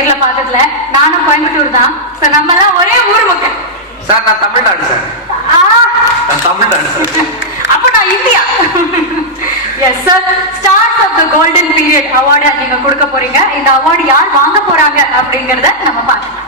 நேர்ல பார்த்ததுல. நானும் கோயம்புத்தூர் தான் சார். நம்ம எல்லாம் ஒரே ஊர் மக்கள் சார். நான் தமிழ்நாடு சார். நான் தமிழ்நாடு சார். அப்ப நான் India. Yes sir. Stars of the golden period award நீங்க கொடுக்க போறீங்க. இந்த அவார்டு யார் வாங்க போறாங்க அப்படிங்கறத நம்ம பார்க்கலாம்.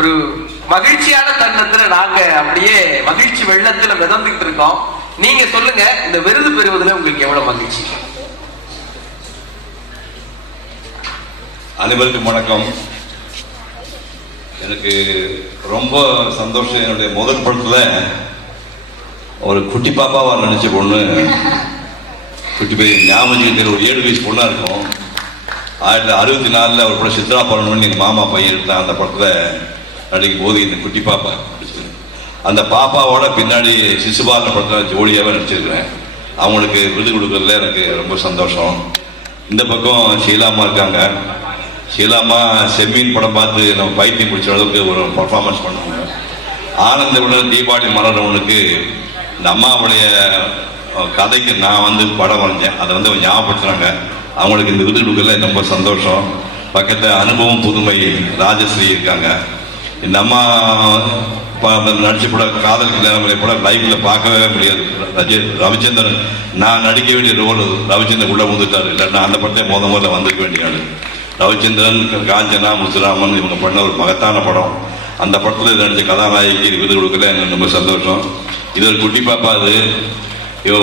ஒரு மகிழ்ச்சியான தருணத்துல நாங்க அப்படியே மகிழ்ச்சி வெள்ளத்துல மிதந்துட்டு இருக்கோம். நீங்க சொல்லுங்க, இந்த விருது பெறுவதில் உங்களுக்கு எவ்வளவு மகிழ்ச்சி? அனைவருக்கும் வணக்கம். எனக்கு ரொம்ப சந்தோஷம். என்னுடைய முதல் படத்துல ஒரு குட்டி பாப்பாவா நினைச்ச பொண்ணு, குட்டி போய் ஞாபகம் ஒரு 7 வயசு பொண்ணா இருக்கும். 1964 ஒரு படம் சித்ரா பரணம்னு எங்க மாமா பையன் எடுத்தான். அந்த படத்துல நடிக்கும் போது இந்த குட்டி பாப்பா அந்த பாப்பாவோட பின்னாடி சிசுபாலன படத்துல ஜோடியாவே நடிச்சிருக்கிறேன். அவங்களுக்கு விருது கொடுக்கறதுல எனக்கு ரொம்ப சந்தோஷம். இந்த பக்கம் ஷீலாமா இருக்காங்க. ஷீலாமா செம்மீன் படம் பார்த்து நம்ம பைத்தியம் பிடிச்ச அளவுக்கு ஒரு பர்ஃபார்மன்ஸ் பண்ணுவாங்க. ஆனந்த தீபாவளி மலர்றவனுக்கு இந்த அம்மாவுடைய கதைக்கு நான் படம் வரைஞ்சேன். அதை ஞாபகப்படுத்துறாங்க. அவங்களுக்கு இந்த விருது கொடுக்கல ரொம்ப சந்தோஷம். பக்கத்தில் அனுபவம் புதுமை ராஜஸ்ரீ இருக்காங்க. இந்த அம்மா நடிச்ச படம் காதல் கல்யாணம் படம் லைஃப்ல பார்க்கவே முடியாது. ரவிச்சந்திரன் நான் நடிக்க வேண்டிய ரோல் ரவிச்சந்திரன் உள்ள வந்துட்டாரு. இல்லைன்னா அந்த படத்தை முதல்ல வந்திருக்க வேண்டிய ஆளு ரவிச்சந்திரன். காஞ்சனா முத்துராமன் இவங்க பண்ண ஒரு மகத்தான படம். அந்த படத்துல நடிச்ச கதாநாயகி விருது கொடுக்கல எனக்கு ரொம்ப சந்தோஷம். இது ஒரு குட்டி பாப்பா. அது இவ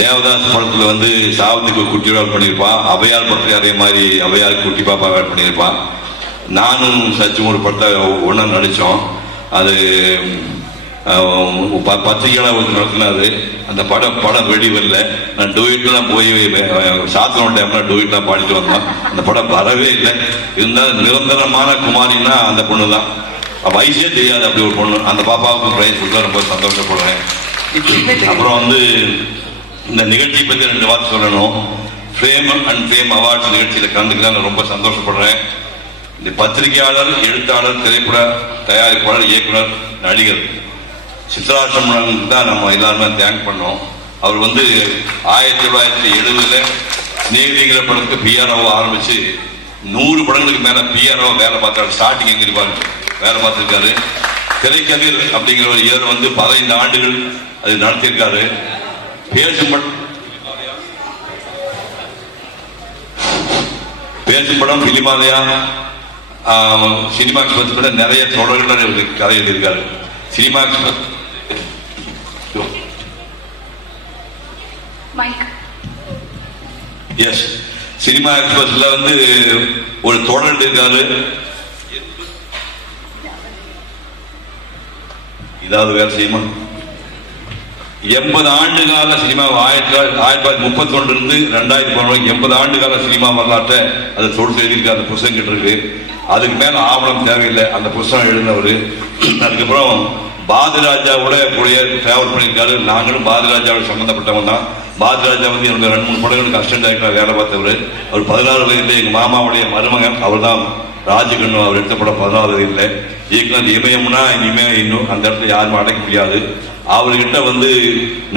தேவதாஸ் படத்துல சாவத்துக்கு குட்டி ரோல் பண்ணியிருப்பான். அவையார் படத்துல அதே மாதிரி அவையாருக்கு குட்டி பாப்பா வேட் பண்ணியிருப்பான். நானும் சச்சும் ஒரு படத்தை ஒன்றா நடித்தோம். அது பத்திரிகையாளர் நடத்தினாரு. அந்த படம் வெளிவரல. நான் டூயிட்லாம் போய் சாத்தனோட டைம்ல டூயிட்லாம் பாடிட்டு வந்தோம். அந்த படம் வரவே இல்லை. இருந்தாலும் நிரந்தரமான குமாரின்னா அந்த பொண்ணு தான். வயசே தெரியாது அப்படி ஒரு பொண்ணு. அந்த பாப்பாவுக்கு பிரைஸ் கொடுத்தா ரொம்ப சந்தோஷப்படுறேன். அப்புறம் இந்த நிகழ்ச்சி பற்றி 2 வார்த்தை சொல்லணும். ஃபேம் அண்ட் ஃபேம் அவார்ட்ஸ் நிகழ்ச்சியில் கலந்துக்கலாம் ரொம்ப சந்தோஷப்படுறேன். இந்த பத்திரிகையாளர், எழுத்தாளர், திரைப்பட தயாரிப்பாளர், இயக்குனர், நடிகர் சித்ராசமன் தான் நம்ம எல்லாருமே தேங்க் பண்ணோம். அவர் 1970 ஸ்நேகிதிங்கிற படத்துக்கு பிஆர்ஓ ஆரம்பிச்சு 100 படங்களுக்கு மேல பிஆர்ஓ வேலை பார்த்தாரு. ஸ்டார்டிங் எங்க இருப்பாரு வேலை பார்த்திருக்காரு. திரைக்கதிர் அப்படிங்கிற ஒரு இயர் 15 ஆண்டுகள் அது நடத்தியிருக்காரு. பேசும் படம் பிலிமாலயா, சினிமா எக்ஸ்பிரஸ் கூட நிறைய தொடர்கள் கதை எழுதியிருக்காரு. சினிமா எக்ஸ்பிரஸ் எஸ் சினிமா எக்ஸ்பிரஸ்ல ஒரு தொடர் எழுதியிருக்காரு. இதாவது வேலை செய்யுமா 80 ஆண்டு கால சினிமா 1931 இருந்து 2011 80 ஆண்டு கால சினிமா வரலாற்றை அதை தொடுத்து எழுதியிருக்க அந்த புத்தகம் கிட்ட இருக்கு. அதுக்கு மேல ஆவணம் தேவையில்லை. அந்த புத்தகம் எழுதினவர். அதுக்கப்புறம் பாரதிராஜாவோட கூடிய டிராவல் பண்ணியிருக்காரு. நாங்களும் பாரதிராஜாவோட சம்பந்தப்பட்டவங்க தான். பாரதிராஜா என்னோட 2-3 படங்களுக்கு அசிஸ்டன்ட் டைரக்டரா வேலை பார்த்தவர். அவர் 16 வயதில் எங்க மாமாவுடைய மருமகன் அவர் தான் ராஜகண்ணு. அவர் எடுத்த படம் 16 வயதில் இயக்குனர் இமயம்னா இனிமே இன்னும் அந்த இடத்துல யாரும் அடைக்க முடியாது. அவர்கிட்ட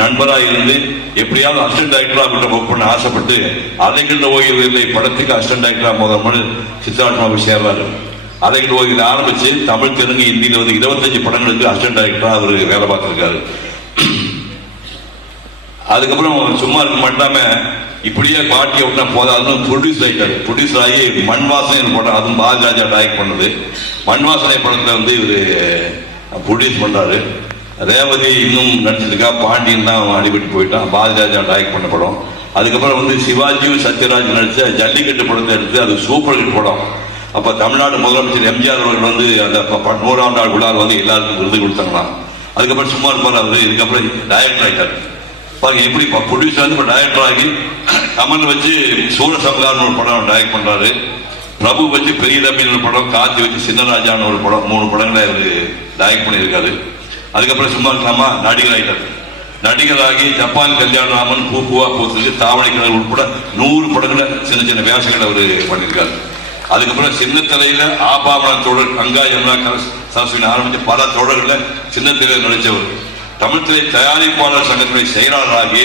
நண்பராக இருந்து எப்படியாவது அசிஸ்டன்ட் டைரக்டரா அவர்கிட்ட ஒர்க் பண்ண ஆசைப்பட்டு அலைகின்ற ஓய்வு படத்துக்கு அசிஸ்டன்ட் டைரக்டரா முதல் சித்தார்த்தமா சேர்றாரு. அலைகின்ற ஓய்வில் ஆரம்பிச்சு தமிழ், தெலுங்கு, ஹிந்தியில 25 படங்களுக்கு அசிஸ்டன்ட் டைரக்டரா அவர் வேலை பார்த்திருக்காரு. அதுக்கப்புறம் சும்மா இருக்க மாட்டாம இப்படியே பாட்டியை விட்டா போதாதுன்னு ப்ரொடியூசர் ஆகிட்டாரு. ப்ரொடியூசர் ஆகி மண்வாசனை படம், அதுவும் பாரதிராஜா டைரக்ட் பண்ணது. மண்வாசனை படத்தை இவரு ப்ரொடியூஸ் பண்றாரு. ரேவதி இன்னும் நடிச்சிருக்கா. பாண்டியன் தான் அடிபட்டு போயிட்டான். பாரதிராஜா டைரக்ட் பண்ண படம். அதுக்கப்புறம் சிவாஜியும் சத்யராஜ் நடிச்ச ஜல்லிக்கட்டு படத்தை எடுத்து அது சூப்பர் ஹிட் படம். அப்ப தமிழ்நாடு முதலமைச்சர் எம்ஜிஆர் அவர்கள் அந்த 100ஆம் நாள் விழாவில் எல்லாருக்கும் விருது கொடுத்தாங்களாம். அதுக்கப்புறம் சும்மா இருப்பார் அவரு. இதுக்கப்புறம் டைரக்டர் ஆகிட்டார். பாருங்க எப்படி ப்ரொடியூசர் இப்ப டைரக்டர் ஆகி கமல் வச்சு சூரசம்கார்னு ஒரு படம் டைரக்ட் பண்றாரு. பிரபு வச்சு பெரிய தம்பின்னு ஒரு படம், கார்த்தி வச்சு சின்னராஜான்னு ஒரு படம், 3 படங்களை அவரு டைரக்ட் பண்ணியிருக்காரு. அதுக்கப்புறம் சும்மா இருக்கலாமா நடிகர் ஆகிட்டார். நடிகராகி ஜப்பான் கல்யாணராமன், பூவா பூத்துக்கு, தாவணிக்கடல் உட்பட 100 படங்களை சின்ன சின்ன வேஷங்களை அவரு பண்ணியிருக்காரு. அதுக்கப்புறம் சின்ன திரையில ஆபாவன தொடர், கங்கா யமுனா சரஸ்வதி ஆரம்பிச்சு பல தொடர்களை சின்ன திரையில் நடிச்சவர். தமிழ் திரை தயாரிப்பாளர் சங்கத்துறை செயலாளராகி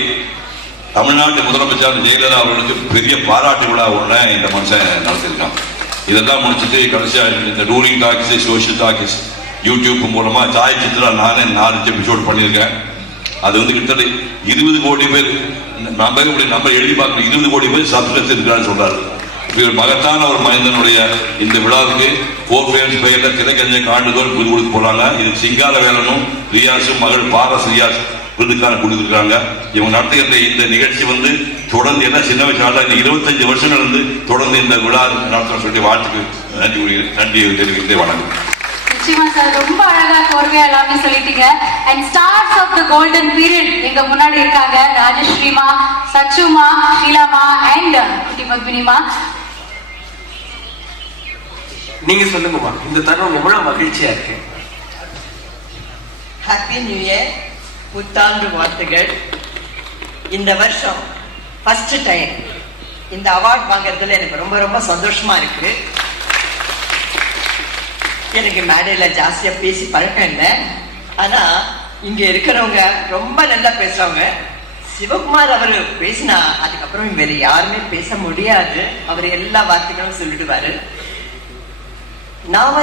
தமிழ்நாட்டு முதலமைச்சர் ஜெயலலிதா அவர்களுக்கு பெரிய பாராட்டு விழா ஒண்ணு இந்த மனுஷன் நடத்திருக்கான். இதெல்லாம் முடிச்சுட்டு கடைசியா இந்த ruling talkies, social talkies, YouTube மூலமா சாய் சித்ரா நானே 4 எபிசோட் பண்ணியிருக்கேன். அது கிட்டத்தட்ட 20 கோடி பேர் நம்ம எழுதி பார்க்கணும். 20 கோடி பேர் சப்ஸ்கிரைப் இருக்கிறான்னு சொல்றாரு. மகத்தான ஒரு மனிதனுடைய இந்த விழாவுக்கு கோபேன்ஸ் பெயர்ல திரைக்கஞ்சை காண்டுதோர் விருது கொடுத்து போறாங்க. இது சிங்கார வேலனும் ரியாஸும் மகள் பாரஸ் ரியாஸ் விருதுக்கான கொடுத்துருக்காங்க. இவங்க நடத்துகிற இந்த நிகழ்ச்சி தொடர்ந்து என்ன சின்ன வயசுல 25 வருஷங்கள் தொடர்ந்து இந்த விழா நடத்த சொல்லி வாழ்த்துக்கு நன்றி தெரிவிக்கிறேன். வணக்கம். நிச்சயமா சார், ரொம்ப அழகா கோர்வையா எல்லாமே சொல்லிட்டீங்க. And stars of the golden period எங்க முன்னாடி இருக்காங்க. ராஜஸ்ரீமா, சச்சுமா, ஷீலாமா அண்ட் குட்டி பத்மினிமா. நீங்க சொல்லுங்கம்மா, இந்த தருணம் எவ்வளவு மகிழ்ச்சியா இருக்கு. ஹாப்பி நியூ இயர், புத்தாண்டு வாழ்த்துகள். இந்த வருஷம் ஃபர்ஸ்ட் டைம் இந்த அவார்ட் வாங்குறதுல எனக்கு ரொம்ப ரொம்ப சந்தோஷமா இருக்கு. எனக்கு மேடையில ஜாஸ்தியா பேசி பழக்கம் இல்லை. ஆனா இங்க இருக்கிறவங்க ரொம்ப நல்லா பேசுறவங்க. சிவகுமார் அவர் பேசினா அதுக்கப்புறம் வேற யாருமே பேச முடியாது. அவர் எல்லா வார்த்தைகளும் சொல்லிடுவாரு. நான்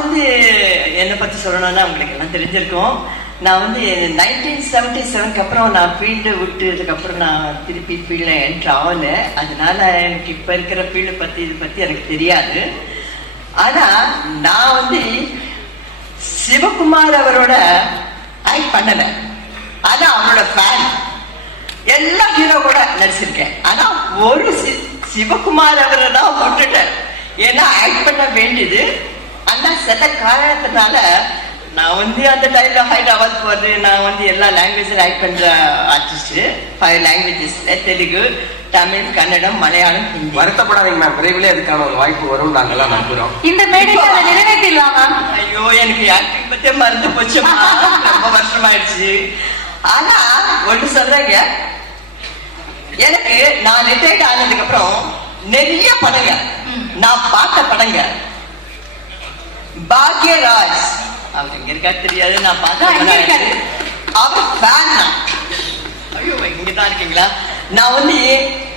என்னை பத்தி சொல்லணும்னா உங்களுக்கு எல்லாம் தெரிஞ்சிருக்கும். நான் 1977 அப்புறம் நான் ஃபீல்டு விட்டதுக்கு அப்புறம் நான் திருப்பி ஃபீல்ட்ல என்ட்ரு ஆகல. அதனால எனக்கு இப்ப இருக்கிற ஃபீல்டு பத்தி இது பத்தி எனக்கு தெரியாது. ஆனா நான் சிவகுமார் அவரோட ஆக்ட் பண்ணல. ஆனா அவரோட ஃபேன். எல்லா ஹீரோ கூட நடிச்சிருக்கேன். ஆனா ஒரு சிவகுமார் அவரை தான் விட்டுட்டேன். ஏன்னா ஆக்ட் பண்ண வேண்டியது. ஆனா சில காரணத்தினால நான் அந்த டைம்ல ஹைதராபாத் போறது. நான் எல்லா லாங்குவேஜ்ல ஆக்ட் பண்ற ஆர்டிஸ்ட். 5 லாங்குவேஜஸ்ல தெலுங்கு, தமிழ், கன்னடம், மலையாளம், ஹிந்தி. வருத்தப்படாதீங்க மேம், விரைவிலே அதுக்கான ஒரு வாய்ப்பு வரும். நாங்கெல்லாம் நம்புறோம். இந்த மேடைக்கு அதை நிறைவேற்றிடலாம் மேம். ஐயோ, எனக்கு ஆக்டிங் பத்தியே மறந்து போச்சுமா. ரொம்ப வருஷம் ஆயிடுச்சு. ஆனா ஒன்று சொல்றீங்க, எனக்கு நான் ரிட்டையர்ட் ஆனதுக்கு அப்புறம் நிறைய படங்க நான் பார்த்த படங்க. பாக்யராஜ் அவர் எங்க இருக்கா தெரியாது, நான் பார்த்தேன். அவர் ஃபேன் நான். ஐயோ இங்கதான் இருக்கீங்களா? நான் வந்து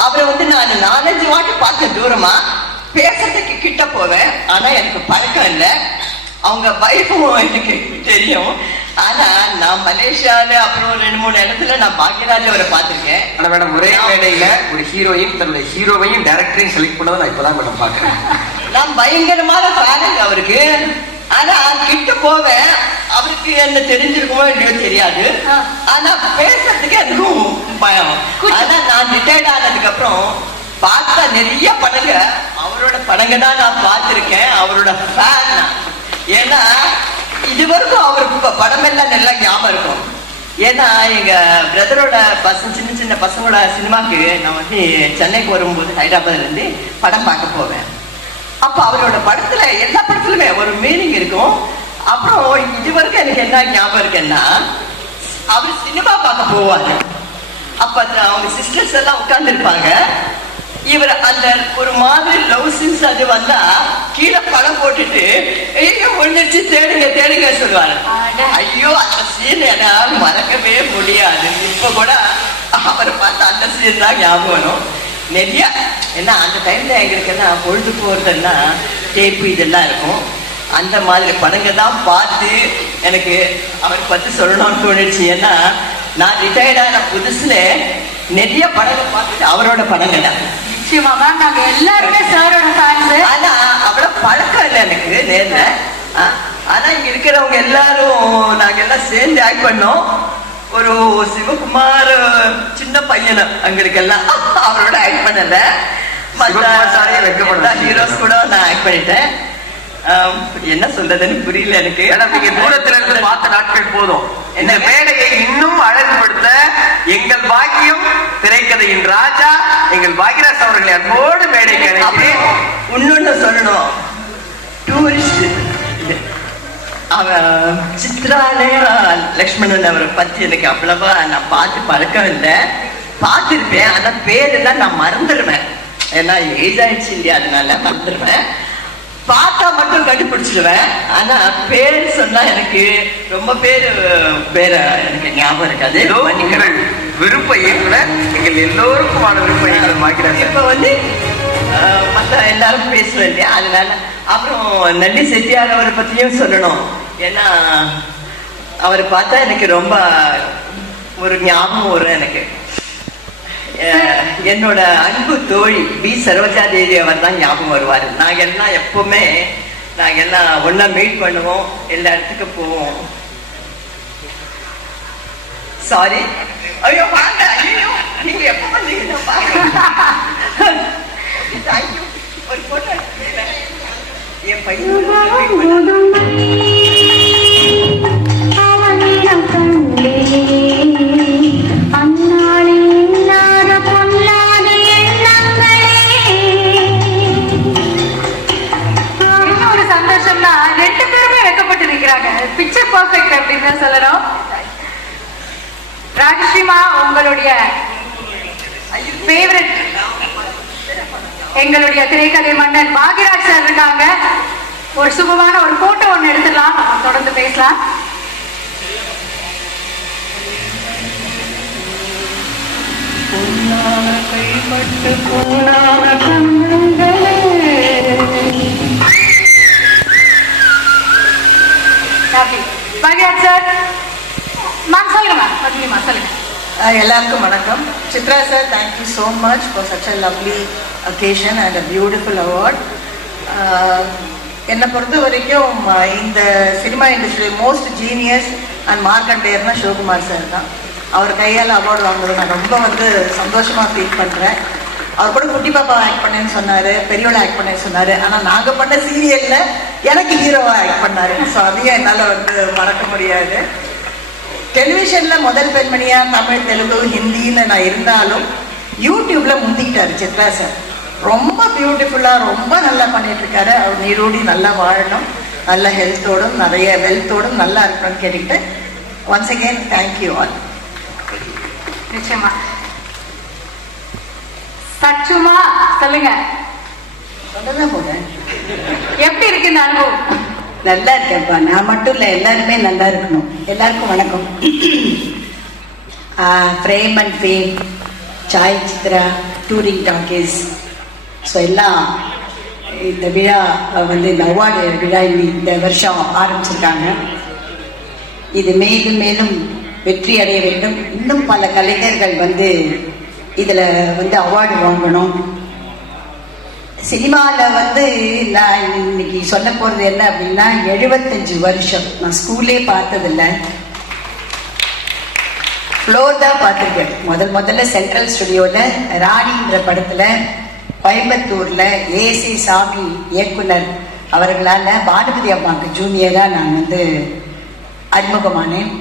அவரை வந்து நான் 4-5 வாட்டி பார்த்த தூரமா, பேசுறதுக்கு கிட்ட போவேன். ஆனா எனக்கு பழக்கம் இல்லை. அவங்க வைஃபும் எனக்கு தெரியும். ஆனா நான் மலேசியால அப்புறம் 2-3 இடத்துல நான் பாக்யராஜ் அவரை பார்த்திருக்கேன். ஆனா மேடம் ஒரே மேடையில ஒரு ஹீரோயின் தன்னுடைய ஹீரோவையும் டைரக்டரையும் செலக்ட் பண்ணதை நான் இப்பதான் மேடம் பாக்குறேன். நான் பயங்கரமான ஃபேனுங்க அவருக்கு. ஆனா கிட்ட போவேன், அவருக்கு என்ன தெரிஞ்சிருக்குமோ இல்லையோ தெரியாது. ஆனா பேசுறதுக்கு எனக்கும் பயம். ஆனா நான் ரிட்டையர்ட் ஆனதுக்கு அப்புறம் பார்த்த நிறைய படங்க அவரோட படங்க தான் நான் பார்த்திருக்கேன். அவரோட ஃபேன். ஏன்னா இதுவரைக்கும் அவருக்கு படம் எல்லாம் நல்லா ஞாபகம் இருக்கும். ஏன்னா எங்க பிரதரோட சின்ன சின்ன பசங்களோட சினிமாக்கு நான் வந்து சென்னைக்கு வரும்போது ஹைதராபாத்ல இருந்து படம் பார்க்க போவேன். அப்ப அவரோட படத்துல எல்லா படத்துலயுமே ஒரு மீனிங் இருக்கும். அப்புறம் இதுவரைக்கும் எனக்கு என்ன ஞாபகம் இருக்குன்னா, அவர் சினிமா பார்க்க போவாரு. அப்ப அவங்க சிஸ்டர்ஸ் எல்லாம் உட்கார்ந்து இருப்பாங்க. இவர் அந்த ஒரு மாதிரி லவ் சீன்ஸ் அது வந்தா கீழே படம் போட்டுட்டு ஐயோ ஒன்னிச்சு தேடுங்க தேடுங்க சொல்லுவாரு. ஐயோ அந்த சீன் என்னால மறக்கவே முடியாது. இப்ப கூட அவரை பார்த்து அந்த சீன் தான் ஞாபகம் வரும். நிறைய ஏன்னா அந்த டைம்ல எங்களுக்கு என்ன பொழுது போறதுன்னா டேப்பு இதெல்லாம் இருக்கும். அந்த மாதிரி படங்க தான் பார்த்து எனக்கு அவரை பத்தி சொல்லணும்னு தோணுச்சு. ஏன்னா நான் ரிட்டையர்ட் ஆன புதுசுல நிறைய படங்கள் பார்த்துட்டு அவரோட படங்கள் தான். நிச்சயமா மேம், நாங்க எல்லாருமே சாரோட ஃபேன்ஸ். ஆனா அவ்வளவு பழக்கம் இல்லை எனக்கு நேர்ல. ஆனா இங்க இருக்கிறவங்க எல்லாரும் நாங்க எல்லாம் சேர்ந்து ஆக்ட் பண்ணோம். ஒரு சிவகுமார் சின்ன பையன் எங்களுக்கு எல்லாம் அவரோட ஆக்ட் பண்ணல. ஹீரோஸ் கூட நான் ஆக்ட் பண்ணிட்டேன். என்ன சொல்றதுன்னு புரியல எனக்கு. நீங்க தூரத்துல இருந்து பார்த்த நாட்கள் போதும். இந்த மேடையை இன்னும் அழகுபடுத்த எங்கள் பாக்கியம் திரைக்கதையின் ராஜா எங்கள் பாக்யராஜ் அவர்களை அன்போடு மேடைக்கு அழைத்து இன்னொன்னு சொல்லணும். டூரிஸ்ட் சித்ராலயா லக்ஷ்மணன் அவரை பத்தி எனக்கு அவ்வளவா நான் பார்த்து பழக்கம் இல்லை. பார்த்துருப்பேன், ஆனா பேரெல்லாம் நான் மறந்துடுவேன். ஏன்னா ஏஜ் ஆயிடுச்சு இல்லையா, அதனால மறந்துடுவேன். பார்த்தா மட்டும் கண்டுபிடிச்சிடுவேன். ஆனா பேர் சொன்னா எனக்கு ரொம்ப பேர எனக்கு ஞாபகம் இருக்காது. விருப்ப இயக்குனர் எங்கள் எல்லோருக்குமான விருப்ப இயக்குனர் பாக்யராஜ். இப்ப வந்து மற்ற எல்லாரும் பேசுவேன் இல்லையா, அதனால. அப்புறம் நல்லி செட்டியார் அவரை பத்தியும் சொல்லணும். ஏன்னா அவரை பார்த்தா எனக்கு ரொம்ப ஒரு ஞாபகம் வரும். எனக்கு என்னோட அன்பு தோழி பி சரோஜா தேவி அவர் தான் ஞாபகம் வருவார். நாங்க எல்லாம் எப்பவுமே நாங்க எல்லாம் ஒன்னா மீட் பண்ணுவோம், எல்லா இடத்துக்கு போவோம். சாரி, ஐயோ வாங்க, ஐயோ நீங்க எப்ப வந்தீங்க? ஒரு போட்டோ என் பையன் பிக்சர் பர்ஃபெக்ட் அப்படின்னு சொல்லணும். ராஜஸ்ரீமா, உங்களுடைய ஃபேவரட் எங்களுடைய திரைக்கதை மன்னன் பாக்யராஜ் சார் இருக்காங்க. ஒரு சுபமான ஒரு போட்டோ ஒன்று எடுத்துடலாம், தொடர்ந்து பேசலாம். பாக்யராஜ் சார், மேம் சொல்லுங்க. மேம் பதிலுமா சொல்லுங்க. எல்லாருக்கும் வணக்கம். Chitra sir, thank you so much for such a lovely occasion and a beautiful award. என்னை பொறுத்த வரைக்கும் இந்த cinema industry most genius and மார்க்கண்டேயர்னா சிவகுமார் சார் தான். அவர் கையால் அவார்டு வாங்குறது நான் ரொம்ப சந்தோஷமாக ஃபீல் பண்ணுறேன். அவர் கூட குட்டி பாப்பா ஆக்ட் பண்ணேன்னு சொன்னார், பெரியவளை ஆக்ட் பண்ணேன்னு சொன்னார். ஆனால் நாங்கள் பண்ண சீரியலில் எனக்கு ஹீரோவாக ஆக்ட் பண்ணார். ஸோ அதையும் என்னால் மறக்க முடியாது. டெலிவிஷனில் முதல் பெண்மணியாக தமிழ், தெலுங்கு, ஹிந்தின்னு நான் இருந்தாலும் யூடியூப்பில் முந்திக்கிட்டார் சித்ரா சார். ரொம்ப பியூட்டிஃபுல்லாக ரொம்ப நல்லா பண்ணிகிட்ருக்காரு. அவர் நீரோடி நல்லா வாழணும், நல்ல ஹெல்த்தோடும் நிறைய வெல்த்தோடும் நல்லா இருக்கணும்னு கேட்டுக்கிட்டு ஒன்ஸ் அகெயின் தேங்க்யூ ஆல். நிச்சயமா சச்சுமா சொல்லுங்க, சொல்லதான் போறேன். எப்படி இருக்கு இந்த அனுபவம்? நல்லா இருக்கேன்ப்பா. நான் மட்டும் இல்லை, எல்லாருமே நல்லா இருக்கணும். எல்லாருக்கும் வணக்கம். Frame and fame, Sai Chitra, touring talkies, so எல்லாம் இந்த விழா வந்து இந்த அவார்டு விழா இந்த வருஷம் ஆரம்பிச்சிருக்காங்க. இது மேலும் மேலும் வெற்றி அடைய வேண்டும். இன்னும் பல கலைஞர்கள் வந்து இதில் வந்து அவார்டு வாங்கணும். சினிமாவில் வந்து நான் இன்னைக்கு சொல்ல போகிறது என்ன அப்படின்னா, 75 வருஷம் நான் ஸ்கூல்லே பார்த்ததில்ல, ஃப்ளோர் தான் பார்த்துருக்கேன். முதல்ல சென்ட்ரல் ஸ்டுடியோவில் ராணின்ற படத்தில் கோயம்புத்தூரில் ஏசி சாமி இயக்குனர் அவர்களால் பானுமதி அம்மாவுக்கு ஜூனியராக நான் வந்து அறிமுகமானேன்.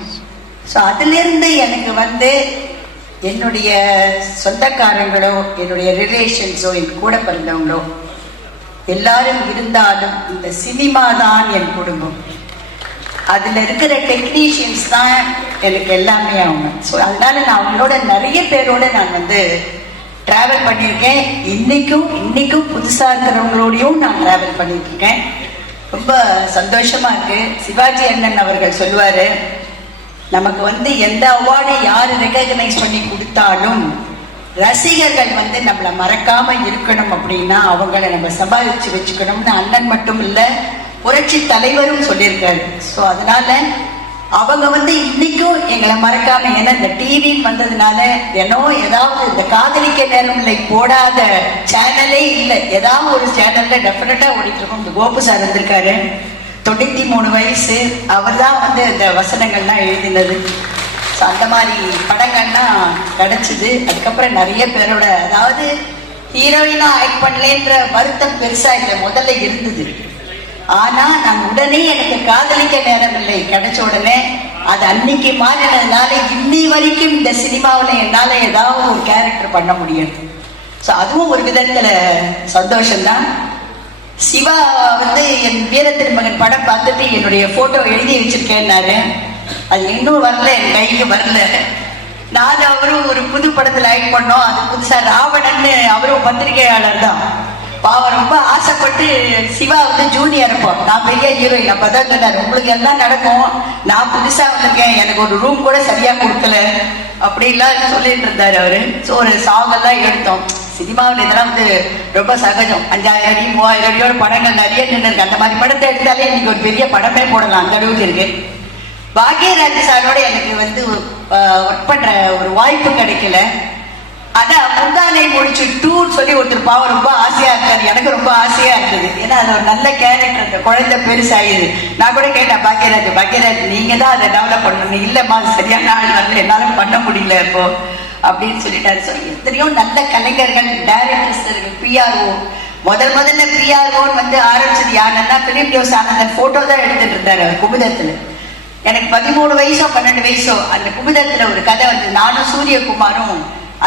ஸோ அதுலேருந்து எனக்கு வந்து என்னுடைய சொந்தக்காரங்களோ என்னுடைய ரிலேஷன்ஸோ என் கூட பிறந்தவங்களோ எல்லாரும் இருந்தாலும் இந்த சினிமா தான் என் குடும்பம். அதில் இருக்கிற டெக்னீஷியன்ஸ் தான் எனக்கு எல்லாமே அவங்க. ஸோ அதனால நான் அவங்களோட நிறைய பேரோட நான் வந்து ட்ராவல் பண்ணியிருக்கேன். இன்னைக்கும் புதுசாக இருக்கிறவங்களோடையும் நான் ட்ராவல் பண்ணிட்டு இருக்கேன். ரொம்ப சந்தோஷமா இருக்கு. சிவாஜி அண்ணன் அவர்கள் சொல்லுவாரு, நமக்கு வந்து எந்த அவார்டை யாரு ரெகக்னைஸ் பண்ணி கொடுத்தாலும் ரசிகர்கள் வந்து நம்மளை மறக்காம இருக்கணும் அப்படின்னா அவங்கள நம்ம சம்பாதிச்சு வச்சுக்கணும்னு அண்ணன் மட்டும் இல்ல, புரட்சி தலைவரும் சொல்லியிருக்காரு. ஸோ அதனால அவங்க வந்து இன்னைக்கும் எங்களை மறக்காம, ஏன்னா இந்த டிவின்னு வந்ததுனால ஏதாவது இந்த காதலிக்க நேரம் இல்லை போடாத சேனலே இல்லை. ஏதாவது ஒரு சேனல்ல டெஃபினட்டா ஓடிட்டு இருக்கும். இந்த கோபு சார் இருந்திருக்காரு, 93 வயசு, அவர் தான் வந்து அந்த வசனங்கள்லாம் எழுதினது. ஸோ அந்த மாதிரி படங்கள்லாம் கிடைச்சிது. அதுக்கப்புறம் நிறைய பேரோட, அதாவது ஹீரோயினா ஆக்ட் பண்ணலேன்ற வருத்தம் பெருசா இல்லை, முதல்ல இருந்தது. ஆனா நான் உடனே எனக்கு காதலிக்க நேரம் இல்லை கிடைச்ச உடனே அது அன்னைக்கு மாறினதுனால இன்னி வரைக்கும் இந்த சினிமாவில் என்னால ஏதாவது ஒரு கேரக்டர் பண்ண முடியும். ஸோ அதுவும் ஒரு விதத்துல சந்தோஷம்தான். சிவா வந்து என் வீர திருமகன் படம் பார்த்துட்டு என்னுடைய போட்டோ எழுதி வச்சிருக்கேன்னாரு. அது இன்னும் வரல, என் கைக்கு வரல. நான் அவரும் ஒரு புது படத்துல ஆக்ட் பண்ணோம். அது புதுசா ராவணன்னு, அவரும் பத்திரிகையாளர் தான். பாவம் ரொம்ப ஆசைப்பட்டு சிவா வந்து ஜூனியர் இருப்போம், நான் பெரிய ஹீரோயின். அப்பதான் சொன்னார், உங்களுக்கு எல்லாம் நடக்கும், நான் புதுசா வந்திருக்கேன், எனக்கு ஒரு ரூம் கூட சரியா கொடுக்கல அப்படின்லாம் சொல்லிட்டு இருந்தாரு அவரு. ஸோ ஒரு சாங் எல்லாம் எடுத்தோம். சினிமாவில் இதெல்லாம் வந்து ரொம்ப சகஜம். 5000 அடி 3000 அடியோட படங்கள் நிறைய நின்று இருக்கு. அந்த மாதிரி படத்தை எடுத்தாலே இன்னைக்கு ஒரு பெரிய படமே போடலாம், அந்த அளவுக்கு இருக்கு. பாக்யராஜ் சாரோட எனக்கு வந்து ஒர்க் பண்ற ஒரு வாய்ப்பு கிடைக்கல. அதான் முந்தானை முடிச்சு டூர் சொல்லி ஒருத்தர் பாவம் ரொம்ப ஆசையா இருக்காரு, எனக்கு ரொம்ப ஆசையா இருந்தது. ஏன்னா அது ஒரு நல்ல கேரக்டர், அந்த குழந்தை பெருசாயுது. நான் கூட கேட்டேன் பாக்யராஜ் நீங்க தான் அதை டெவலப் பண்ணணும். இல்லம்மா சரியான ஆள் வரல, என்னால பண்ண முடியல இப்போ அப்படின்னு சொல்லிட்டாரு. ஸோ எத்தனையோ நல்ல கலைஞர்கள், டைரக்டர்ஸ், பிஆர்ஓ. முதல்ல பிஆர்ஓன்னு வந்து ஆரம்பிச்சது யாருன்னா பிலிம் நியூஸ் ஆனந்தன் போட்டோ தான் எடுத்துட்டு இருந்தாரு அவர் குமுதத்துல. எனக்கு 13 வயசோ 12 வயசோ அந்த குமுதத்துல ஒரு கதை வந்து நானும் சூரியகுமாரும்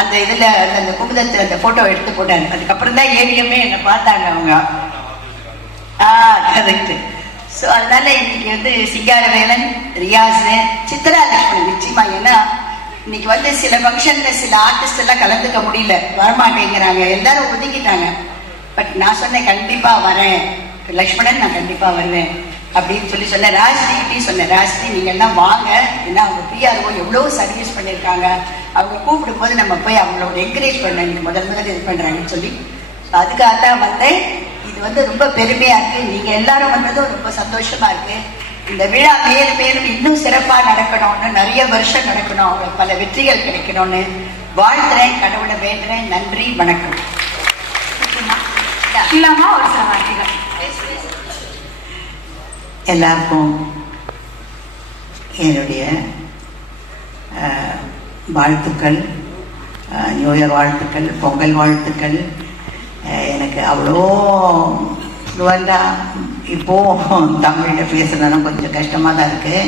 அந்த இதுல அந்த குமுதத்துல அந்த போட்டோ எடுத்து போட்டாங்க. அதுக்கப்புறம் தான் ஏடிஎம்மே என்னை பார்த்தாங்க அவங்க. கரெக்ட். ஸோ அதனால இன்னைக்கு வந்து சிங்காரவேலன், ரியாஸ், சித்ரா லட்சுமி நிச்சயமா. ஏன்னா இன்னைக்கு வந்து சில ஃபங்க்ஷன்ல சில ஆர்டிஸ்ட் எல்லாம் கலந்துக்க முடியல, வரமாட்டேங்கிறாங்க, எல்லாரும் ஒதுக்கிட்டாங்க. பட் நான் சொன்னேன் கண்டிப்பா வரேன் லக்ஷ்மணன், நான் கண்டிப்பா வருவேன் அப்படின்னு சொன்னேன். ராஜ்னிகிட்டே சொன்னேன், ராஜ்னி நீங்க எல்லாம் வாங்க, ஏன்னா அவங்க பிஆர்ஓ எவ்வளவு சர்வீஸ் பண்ணியிருக்காங்க, அவங்க கூப்பிடும் போது நம்ம போய் அவங்களோட என்கரேஜ் பண்ண முதல்ல இது பண்றாங்கன்னு சொல்லி அதுக்காகத்தான் வந்தேன். இது வந்து ரொம்ப பெருமையா இருக்கு, நீங்க எல்லாரும் வந்ததும் ரொம்ப சந்தோஷமா இருக்கு. இந்த விழா மேலும் மேலும் இன்னும் சிறப்பா நடக்கணும்னு, நிறைய வருஷம் நடக்கணும், அவங்களுக்கு பல வெற்றிகள் கிடைக்கணும்னு வாழ்த்துறேன், கடவுளை வேண்டுறேன். நன்றி, வணக்கம். ஷீலாமா ஒரு சில வார்த்தைகள். எல்லாருக்கும் என்னுடைய வாழ்த்துக்கள், நியூ இயர் வாழ்த்துக்கள், பொங்கல் வாழ்த்துக்கள். எனக்கு அவ்வளோ ஃப்ளூவெண்டாக இப்போ தமிழில் பேசுறதுனா கொஞ்சம் கஷ்டமாக தான் இருக்குது.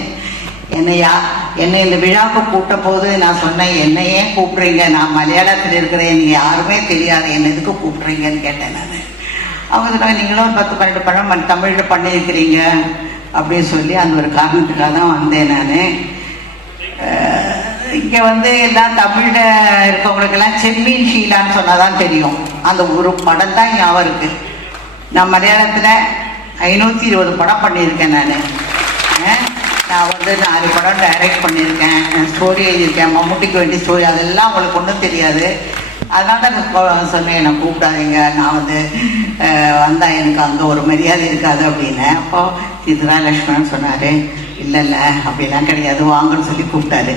என்னை இந்த விழாவுக்கு கூப்பிட்ட போது நான் சொன்னேன், என்னை ஏன் கூப்பிட்றீங்க, நான் மலையாளத்தில் இருக்கிறேன், நீங்கள் யாருமே தெரியாது, என்ன எதுக்கு கூப்பிட்றீங்கன்னு கேட்டேன் நான். அவங்க சொன்னாங்க, நீங்களும் ஒரு 10-12 படம் தமிழில் பண்ணியிருக்கிறீங்க அப்படின்னு சொல்லி அந்த ஒரு காரணத்துக்காக தான் வந்தேன் நான். இங்க வந்து எல்லாம் தமிழ்ல இருக்கவங்களுக்கெல்லாம் செம்மீன் ஷீலான்னு சொன்னாதான் தெரியும். அந்த ஒரு படம் தான் ஞாபகம் இருக்கு. நான் மலையாளத்துல 520 படம் பண்ணியிருக்கேன். நான் வந்து 4 படம் டைரக்ட் பண்ணியிருக்கேன், ஸ்டோரி எழுதியிருக்கேன், மம்முட்டிக்கு வேண்டிய ஸ்டோரி, அதெல்லாம் உங்களுக்கு ஒன்றும் தெரியாது. அதனால தான் சொன்னேன், என்னை கூப்பிடாதீங்க, நான் வந்து வந்தால் எனக்கு அங்கே ஒரு மரியாதை இருக்காது அப்படின்னு. அப்போ சித்ரா லக்ஷ்மணன் சொன்னார், இல்லை அப்படிலாம் கிடையாது, வாங்கன்னு சொல்லி கூப்பிட்டாரு.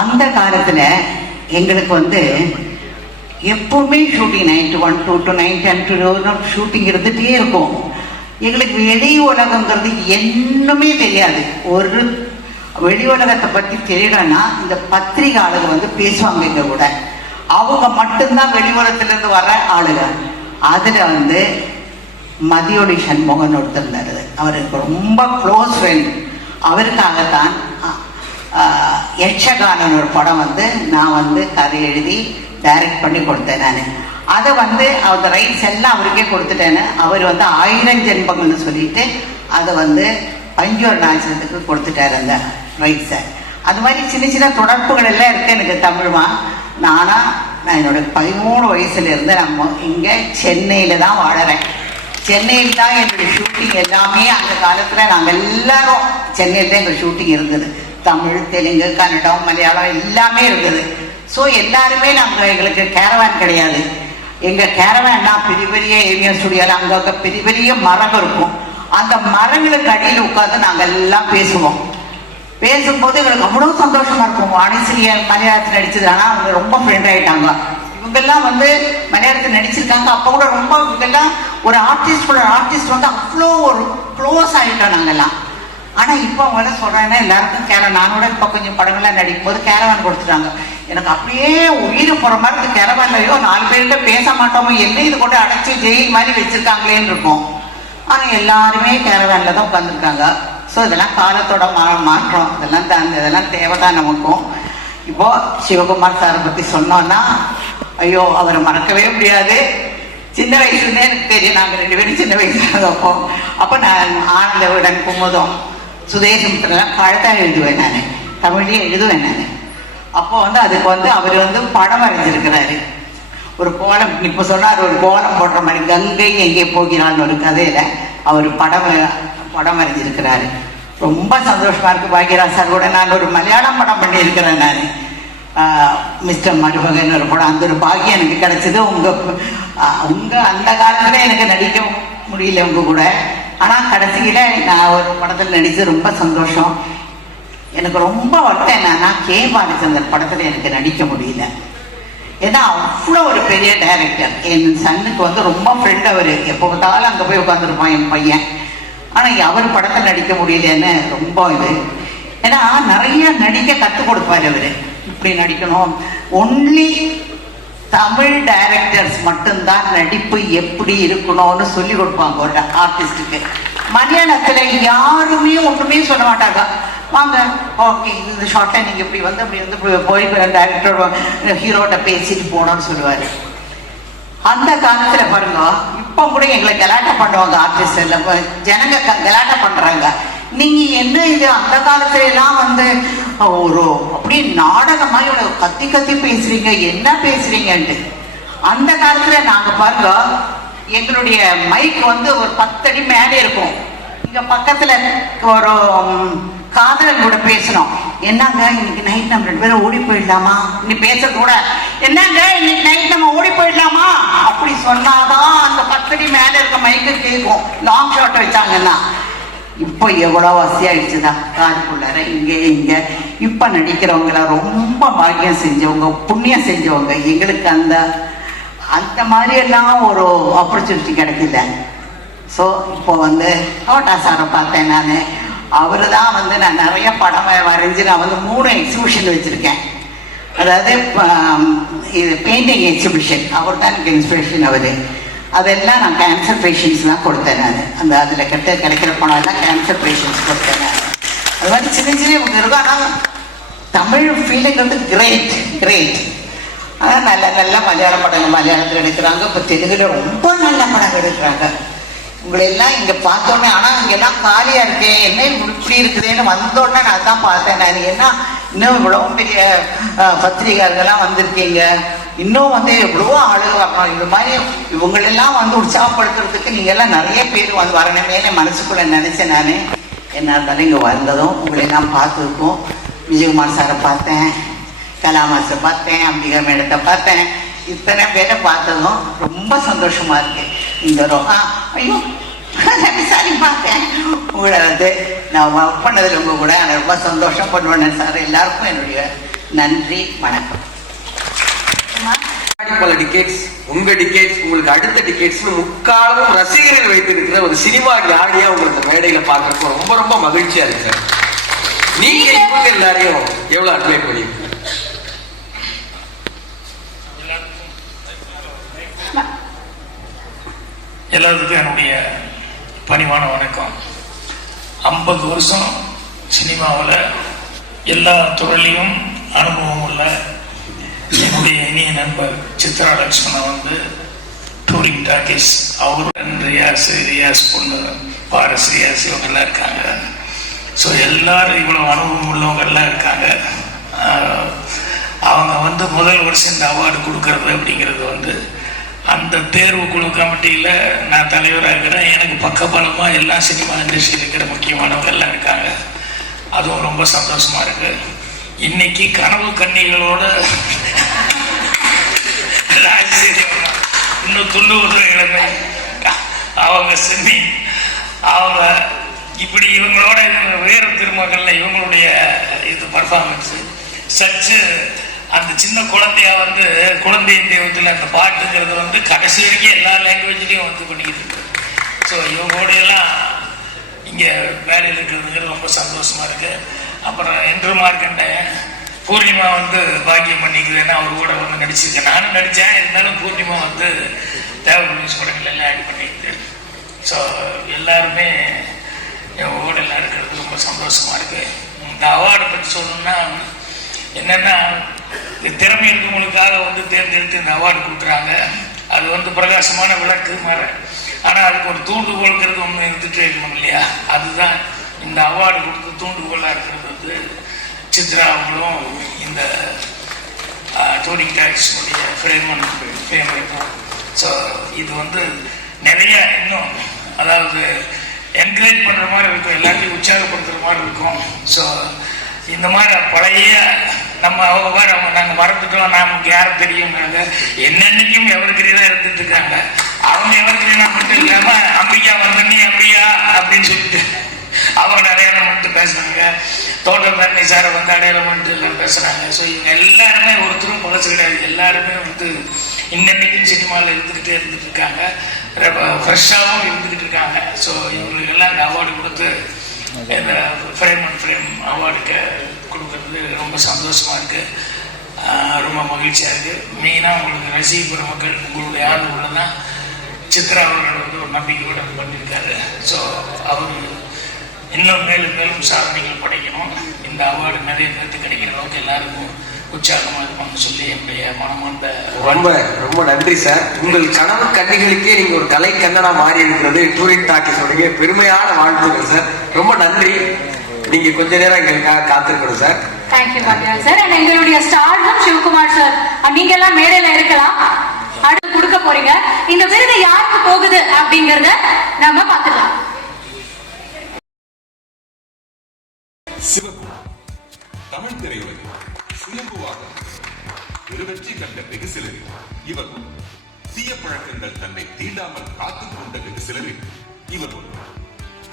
அந்த காலத்தில் எங்களுக்கு வந்து எப்பவுமே shooting 9 to 1, 2 to 9, 10 to shooting இருந்துகிட்டே இருக்கும். எங்களுக்கு வெளி உலகங்கிறது என்னமே தெரியாது. ஒரு வெளி உலகத்தை பற்றி தெரியலன்னா இந்த பத்திரிகை ஆளுங்க வந்து பேசுவாங்க எங்க கூட. அவங்க மட்டும்தான் வெளி உலகத்திலிருந்து வர ஆளுங்க. அதுல வந்து மதியொலி சண்முகன் ஒருத்தர் இருந்தாரு, அவருக்கு ரொம்ப க்ளோஸ் ஃப்ரெண்ட். அவருக்காகத்தான் யட்சகானன் ஒரு படம் வந்து நான் வந்து கதை எழுதி டைரக்ட் பண்ணி கொடுத்தேன். நான் அதை வந்து அந்த ரைட்ஸ் எல்லாம் அவருக்கே கொடுத்துட்டேன்னு அவர் வந்து 1000 ஜென்மங்கள்னு சொல்லிட்டு அதை வந்து பஞ்சோர் நாசத்துக்கு கொடுத்துட்டாரு அந்த ரைட்ஸை. அது மாதிரி சின்ன சின்ன தொடர்புகள் எல்லாம் இருக்கு எனக்கு தமிழ்மா. நான் என்னோட 13 வயசுல இருந்து நம்ம இங்கே சென்னையில தான் வாழறேன். சென்னையில் தான் எங்களுடைய ஷூட்டிங் எல்லாமே. அந்த காலத்தில் நாங்கள் எல்லாரும் சென்னையில் தான் எங்கள் ஷூட்டிங் இருந்தது. தமிழ், தெலுங்கு, கன்னடம், மலையாளம் எல்லாமே இருந்தது. ஸோ எல்லாருமே நாங்கள், எங்களுக்கு கேரவான் கிடையாது. எங்கள் கேரவான்னா பெரிய பெரிய ஏவிஎம் ஸ்டுடியோவில் அங்கே பெரிய பெரிய மரம் இருக்கும். அந்த மரங்களுக்கு அடியில் உட்காந்து நாங்கள் எல்லாம் பேசுவோம். பேசும்போது எங்களுக்கு அவ்வளோ சந்தோஷமா இருக்கும். அனிசிலிய மலையாளத்தில் நடிச்சது, ஆனால் அவங்க ரொம்ப ஃப்ரெண்ட் ஆகிட்டாங்க. இவங்கெல்லாம் வந்து மலையாளத்தில் நடிச்சிருக்காங்க. அப்போ கூட ரொம்ப இவங்கெல்லாம் ஒரு ஆர்டிஸ்ட் வந்து அவ்வளோ ஒரு க்ளோஸ் ஆகிட்டோம் நாங்கெல்லாம். ஆனால் இப்போ அவங்க என்ன சொல்கிறேன்னா எல்லாருக்கும் நானோட இப்போ கொஞ்சம் படங்கள்லாம் நடிக்கும் போது கேரவான் கொடுத்துட்டாங்க. எனக்கு அப்படியே உயிரை போகிற மாதிரி இருக்கு. கேரவான்லையோ 4 பேர்கிட்ட பேச மாட்டோமோ, என்ன இது கொண்டு அடைச்சி ஜெயில் மாதிரி வச்சிருக்காங்களேன்னு இருக்கும். ஆனால் எல்லாருமே கேரவானில் தான் உட்காந்துருக்காங்க. ஸோ இதெல்லாம் காலத்தோட மாற்றம். இதெல்லாம் தேவைதான் நமக்கும். இப்போ சிவகுமார் சாரை பற்றி சொன்னோன்னா ஐயோ அவரை மறக்கவே முடியாது. சின்ன வயசுலேருந்தே எனக்கு தெரியும். நாங்கள் 2 பேரும் சின்ன வயசுல அப்போ நான் ஆனந்த விடன், குமுதம், சுதேசம் கழுத்தாக எழுதுவேன். நான் தமிழ்லேயே எழுதுவேன். நான் அப்போ வந்து அதுக்கு வந்து அவர் வந்து படம் வரைஞ்சிருக்கிறாரு. ஒரு கோலம், இப்போ சொன்னார், ஒரு கோலம் போடுற மாதிரி கங்கை எங்கே போகிறான்னு ஒரு கதையில அவர் படம் வரைஞ்சிருக்கிறாரு. ரொம்ப சந்தோஷமா இருக்கு. பாக்யராஜ் சார் கூட நான் ஒரு மலையாளம் படம் பண்ணியிருக்கிறேன். நான் மிஸ்டர் மருமகன் ஒரு படம், அந்த ஒரு பாக்கியம் எனக்கு கிடைச்சது. உங்க அந்த காலத்துல எனக்கு நடிக்க முடியல உங்க கூட. ஆனா கடைசியில நான் ஒரு படத்தில் நடிச்சு ரொம்ப சந்தோஷம். எனக்கு ரொம்ப வருத்தம் என்னன்னா கே பாலச்சந்தர் படத்துல எனக்கு நடிக்க முடியல. ஏன்னா அவ்வளோ ஒரு பெரிய டைரக்டர். என் சன்னுக்கு வந்து ரொம்ப ஃப்ரெண்ட். அவர் எப்போ பார்த்தாலும் அங்கே போய் உட்காந்துருப்பான் என் பையன். ஆனால் அவர் படத்தை நடிக்க முடியலன்னு ரொம்ப இது. ஏன்னா நிறைய நடிக்க கற்றுக் கொடுப்பார் அவர். இப்படி நடிக்கணும். ஒன்லி தமிழ் டைரக்டர்ஸ் மட்டும்தான் நடிப்பு எப்படி இருக்கணும்னு சொல்லி கொடுப்பாங்க ஒரு ஆர்டிஸ்டுக்கு. மலையாளத்தில் யாருமே ஒன்றுமே சொல்ல மாட்டாங்க. வாங்க ஓகே இந்த ஷார்ட்டை நீங்கள் இப்படி வந்து அப்படி வந்து போய் டைரக்டரோட ஹீரோட்ட பேசிட்டு போனோம்னு சொல்லுவார். அந்த காலத்தில் பாருங்க, இப்போ கூட எங்களை கலாட்டா பண்ணுவாங்க ஆர்டிஸ்ட் எல்லாம். ஜனங்க கலாட்டா பண்ணுறாங்க. நீங்கள் என்ன இது அந்த காலத்துல எல்லாம் வந்து ஒரு அப்படி நாடகமாக கத்தி கத்தி பேசுறீங்க, என்ன பேசுறீங்கன்ட்டு. அந்த காலத்தில் நாங்கள் பாருங்க, எங்களுடைய மைக் வந்து ஒரு 10 அடி மேலே இருக்கும். இங்கே பக்கத்தில் ஒரு காதலன் கூட பேசணும். என்னங்க இன்னைக்கு நைட் நம்ம 2 பேரும் ஓடி போயிடலாமா? நீ பேசுறது கூட என்னங்க இன்னைக்கு நைட் நம்ம ஓடி போயிடலாமா அப்படி சொன்னாதான் அந்த 10 அடி மேல இருக்க மைக்கு கேட்கும். லாங் ஷாட் வச்சாங்கன்னா. இப்போ எவ்வளவு வசதியாயிடுச்சுதான் காருக்குள்ளார இங்க இப்ப நடிக்கிறவங்கள ரொம்ப பாக்கியம் செஞ்சவங்க, புண்ணியம் செஞ்சவங்க. எங்களுக்கு அந்த மாதிரி எல்லாம் ஒரு ஆப்பர்ச்சுனிட்டி கிடைக்கல. ஸோ இப்போ வந்து கோட்டா சாரை பார்த்தேன். நான் அவரு தான் வந்து நான் நிறைய படம் வரைஞ்சி நான் வந்து 3 எக்ஸிபிஷன் வச்சிருக்கேன். அதாவது இது பெயிண்டிங் எக்ஸிபிஷன். அவர் தான் எனக்கு இன்ஸ்பிரேஷன். அவர் அதெல்லாம் நான் கேன்சர் பேஷண்ட்ஸ்லாம் கொடுத்தேன். நான் அதில் கிடைக்கிற பணம் எல்லாம் கேன்சர் பேஷண்ட்ஸ் கொடுத்தேன். நான் அது மாதிரி சின்ன சின்ன இவங்க இருக்கும். ஆனால் தமிழ் ஃபீலிங் வந்து கிரேட். ஆனால் நல்ல மலையாள படங்கள் மலையாளத்தில் எடுக்கிறாங்க. இப்போ தெலுங்குல ரொம்ப நல்ல படங்கள் எடுக்கிறாங்க. உங்களை எல்லாம் இங்கே பார்த்தோன்னே, ஆனால் இங்கெல்லாம் காலியாக இருக்கேன், என்ன இப்படி இருக்குதுன்னு வந்தோடனே நான் தான் பார்த்தேன். நான் ஏன்னா இன்னும் இவ்வளோ பெரிய பத்திரிகைகள்லாம் வந்திருக்கீங்க, இன்னும் வந்து எவ்வளவோ ஆளுங்க இந்த மாதிரி இவங்களெல்லாம் வந்து உற்சாகப்படுத்துறதுக்கு நீங்க எல்லாம் நிறைய பேர் வந்து வரணுமேனு மனசுக்குள்ள நினைச்சேன். நான் என்ன இருந்தாலும் இங்கே வந்ததும் உங்களெல்லாம் பார்த்துருக்கோம். விஜயகுமார் சாரை பார்த்தேன், கலா மாஸ்டர் பார்த்தேன், அம்பிகா மேடத்தை பார்த்தேன். இத்தனை பேரை பார்த்ததும் ரொம்ப சந்தோஷமா இருக்கு. இந்த ஐயோ சாரி பார்த்தேன் உங்களை வந்து நான் ஒர்க் பண்ணதில் உங்க கூட ரொம்ப சந்தோஷம் பண்ணுவேன் சார். எல்லாருக்கும் என்னுடைய நன்றி, வணக்கம். பல டிக்கெட்ஸ், உங்க டிக்கெட்ஸ், உங்களுக்கு அடுத்த டிக்கெட்ஸ் முக்காலமும் ரசிகர்கள் வைத்திருக்கிற ஒரு சினிமா ஞானியா உங்களுக்கு மேடையில பார்க்கறதுக்கு ரொம்ப ரொம்ப மகிழ்ச்சியா இருக்கு சார். நீங்க இவங்க எல்லாரையும் எவ்வளவு அட்வைட் பண்ணிருக்கீங்க? எல்லாத்துக்கும் என்னுடைய பணிவான வணக்கம். 50 வருஷம் சினிமாவில் எல்லா துறையிலையும் அனுபவம் உள்ள என்னுடைய இனிய நண்பர் சித்ரா லட்சுமணன் வந்து டூரிங் டாக்கீஸ், அவரு ரியாஸ் பொண்ணு பாரஸ் ரியாஸ் இவங்கெல்லாம் இருக்காங்க. ஸோ எல்லாரும் இவ்வளோ அனுபவம் உள்ளவங்கெல்லாம் இருக்காங்க. அவங்க வந்து முதல் வருஷம் இந்த அவார்டு கொடுக்கறது அப்படிங்கிறது வந்து அந்த தேர்வு குழு கமிட்டியில் நான் தலைவராக இருக்கிறேன். எனக்கு பக்கபலமாக எல்லா சினிமா இண்டஸ்ட்ரியில் இருக்கிற முக்கியமானவங்க எல்லாம் இருக்காங்க. அதுவும் ரொம்ப சந்தோஷமா இருக்கு. இன்னைக்கு கனவு கன்னிகளோட இன்னும் 90 இளமை அவங்க சின்னி அவங்க இப்படி இவங்களோட வேறு திருமகள்ல இவங்களுடைய இது பர்ஃபார்மன்ஸ் சச்சு அந்த சின்ன குழந்தையா வந்து குழந்தையின் தெய்வத்தில் அந்த பாட்டுங்கிறது வந்து கடைசி வரைக்கும் எல்லா லாங்குவேஜ்லையும் வந்து பண்ணிக்கிட்டு இருக்கு. ஸோ இவங்களோட எல்லாம் இங்கே வேலையில் இருக்கிறதுங்கிறது ரொம்ப சந்தோஷமா இருக்கு. அப்புறம் என்று மார்க்கண்டேன் பூர்ணிமா வந்து பாக்கியம் பண்ணிக்குதுன்னா அவர் கூட வந்து நடிச்சிருக்கேன். நானும் நடித்தேன், இருந்தாலும் பூர்ணிமா வந்து தேவைப்பட்ட படங்கள் எல்லாம் ஆட் பண்ணிக்குது. ஸோ எல்லாருமே என் கூட எல்லாம் இருக்கிறது ரொம்ப சந்தோஷமா இருக்கு. இந்த அவார்டை பற்றி சொல்லணும்னா என்னன்னா திறமை இருக்கவங்களுக்காக வந்து தேர்ந்தெடுத்து இந்த அவார்டு கொடுக்குறாங்க. அது வந்து பிரகாசமான விளக்கு மாதிரி. ஆனால் அதுக்கு ஒரு தூண்டுகோள்ங்கிறது ஒன்று இருந்துகிட்டே இருக்கணும் இல்லையா? அதுதான் இந்த அவார்டு கொடுத்து தூண்டுகோலாக இருக்கிறது வந்து சித்ரா அவங்களும் இந்த டூரிங் டாக்ஸினுடைய ஃபேமரிக்கும். ஸோ இது வந்து நிறைய இன்னும் அதாவது என்கரேஜ் பண்ணுற மாதிரி இருக்கும், எல்லாத்தையும் உற்சாகப்படுத்துகிற மாதிரி இருக்கும். ஸோ இந்த மாதிரி பழைய நம்ம அவங்க நாங்கள் மறந்துட்டோம், நமக்கு யாரும் தெரியுங்கிறாங்க. என்னென்னைக்கும் எவருக்கிறியா இருந்துட்டு இருக்காங்க. அவங்க எவருக்கிறியா மட்டும் இல்லாம அம்பிகா வந்தனி அம்பியா அப்படின்னு சொல்லிட்டு அவங்க அடையாளம் மட்டும் பேசுறாங்க. தோட்டம் தண்ணி சாரை வந்து அடையாளம் மட்டும் எல்லாம் பேசுறாங்க. ஸோ இவங்க எல்லாருமே ஒருத்தரும் பழசு கிடையாது. எல்லாருமே வந்து இன்னைக்கும் சினிமாவில் இருந்துகிட்டே இருந்துட்டு இருக்காங்க, ஃப்ரெஷ்ஷாகவும் இருந்துகிட்டு இருக்காங்க. ஸோ இவங்களுக்கு எல்லாம் இந்த அவார்டு கொடுத்து இந்த ஃப்ரேம் அண்ட் ஃப்ரேம் அவார்டுக்கு கொடுக்கறது ரொம்ப சந்தோஷமா இருக்கு, ரொம்ப மகிழ்ச்சியா இருக்கு. மெயினாக உங்களுக்கு ரசிக பெருமக்கள் உங்களுடைய ஆதரவுல தான் சித்ரா அவர்கள் வந்து ஒரு நம்பிக்கையோட பண்ணியிருக்காரு. ஸோ அவர் இன்னும் மேலும் மேலும் சாதனைகள் படைக்கணும். இந்த அவார்டு நிறைய பேருக்கு கிடைக்கிற அளவுக்கு எல்லாருக்கும் உற்சாகமாக இருக்கும்னு சொல்லி என்னுடைய மனமார்ந்த ரொம்ப ரொம்ப நன்றி சார். உங்கள் கனவு கன்னிகளுக்கே நீங்க ஒரு கலை கண்ணனா மாறி இருக்கிறது டூரிங் டாக்கீஸோடைய பெருமையான வாழ்த்துக்கள் சார். ரொம்ப நன்றி. நீங்க கொஞ்ச நேரம் எங்களுக்காக காத்திருக்கணும் sir. Thank you Pandian sir. And எங்களுடைய ஸ்டார்ஸும் சிவகுமார் சார் நீங்க எல்லாம் மேடையில இருக்கலாம். அடுத்து கொடுக்க போறீங்க. இந்த விருது யாருக்கு போகுது அப்படிங்கறத நாம பாத்துக்கலாம். சிவகுமார் தமிழ் திரையுலகில் சுயம்புவாக பெருவெற்றி கண்ட வெகு சிலரில் இவர் தீய பழக்கங்கள் தன்னை தீண்டாமல் காத்துக் கொண்ட வெகு சிலரில் இவர்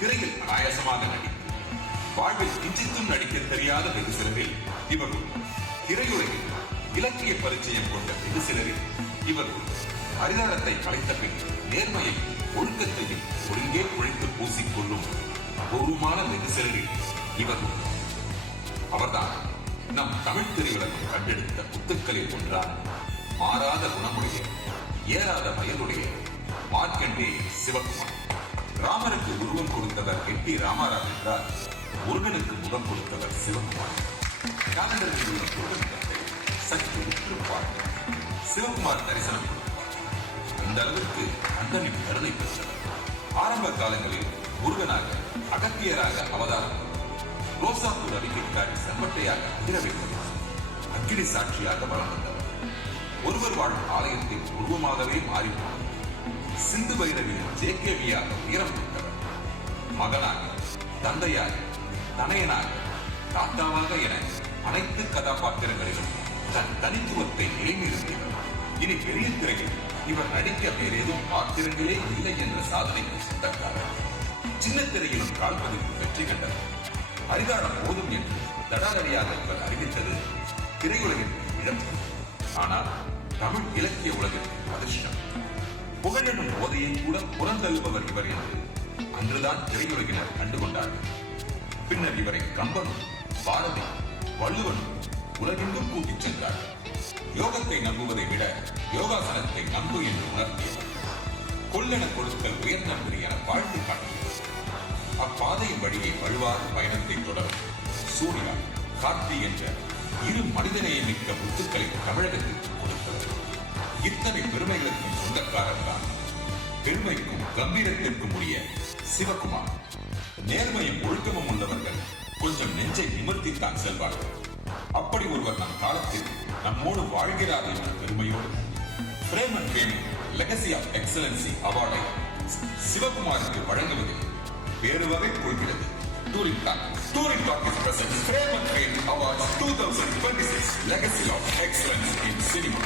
திரையில் ஆயாசமாக நடித்து வாழ்வில் கிஞ்சித்தும் நடிக்க தெரியாத வெகு சிலரில் இவர் திரையுலகில் இலக்கிய பரிச்சயம் கொண்ட வெகு சிலரில் இவர் ஹரிதாரத்தை கலைத்த பின் நேர்மையை ஒழுக்கத்தையும் ஒருங்கே உழைத்து பூசிக்கொள்ளும் கௌரவமான வெகு சிலரில் இவர் அவர்தான் நம் தமிழ் திரையுலகம் கண்டெடுத்த முத்துக்களில் ஒன்றான மாறாத குணமுடைய ஏறாத வயதுடைய மார்க்கண்டே சிவகுமார். ராமருக்கு உருவம் கொடுத்தவர் எட்டி ராமாராவ் என்றால் முருகனுக்கு முகம் கொடுத்தவர் சிவகுமார். காலண்டரில் உள்ள முருகன் சற்று உற்று பார்த்து சிவகுமார் தரிசனம் கொடுப்பார். அந்த அளவிற்கு அண்ணனின் கருணை பெற்றவர். ஆரம்ப காலங்களில் முருகனாக அகத்தியராக அவதாரம் ரோசாப்பூர் அறிக்கைக்காரி செம்பட்டையாக அதிர வைத்தவர், அக்கினி சாட்சியாக வலம் வந்தவர், ஒருவர் வாழும் ஆலயத்தின் உருவமாகவே மாறிப்போனவர், சிந்து பைரவியின் ஜேகேவியாக உயரம் பெற்றவர், மகனாக, தந்தையாக, தனையனாக, தாத்தாவாக என அனைத்து கதாபாத்திரங்களிலும் தன் தனித்துவத்தை நிலைநிறுத்தியவர். இனி பெரிய திரையில் இவர் நடிக்க வேறேதும் பாத்திரங்களே இல்லை என்ற சாதனைக்கு சொந்தக்காரர். சின்ன திரையிலும் கால்பதிவு வெற்றி கண்டவர். அரிதாரம் போதும் என்று தடாதடியாக இவர் அறிவித்தது திரையுலகிற்கு இழப்பு, ஆனால் தமிழ் இலக்கிய உலகிற்கு அதிர்ஷ்டம். புகழெனும் போதையை கூட புறந்தள்ளுபவர் இவர் என்று அன்றுதான் திரையுலகினர் கண்டுகொண்டார்கள். பின்னர் இவரை கம்பனும் பாரதி வள்ளுவனும் உலகெங்கும் கூட்டிச் சென்றார்கள். யோகத்தை நம்புவதை விட யோகாசனத்தை நம்பு என்று உணர்த்தியவர். கொள்ளென கொடுத்தல் உயர்நம்புரி என வாழ்த்து காட்டியவர். அப்பாதையின் வழியை வலுவான பயணத்தை தொடரும் சூர்யா, கார்த்தி என்ற இரு மனிதநேய மிக்க முத்துக்களை தமிழகத்திற்கு கொடுத்தவர். இத்தனை பெருமைகளுக்கும் சொந்தக்காரர் தான் பெருமைக்கும் கம்பீரத்திற்கும் உரிய சிவகுமார். நேர்மையும் ஒழுக்கமும் உள்ளவர்கள் கொஞ்சம் நெஞ்சை நிமிர்த்தித்தான் செல்வார்கள். அப்படி ஒருவர் நம் காலத்தில் நம்மோடு வாழ்கிறார் என்ற பெருமையோடு frame and fame legacy of excellency அவார்டை சிவகுமாருக்கு வழங்குவதில் வேறு வகை கொள்கிறது. Touring talk is present frame and fame awards 2026 legacy of excellence in cinema.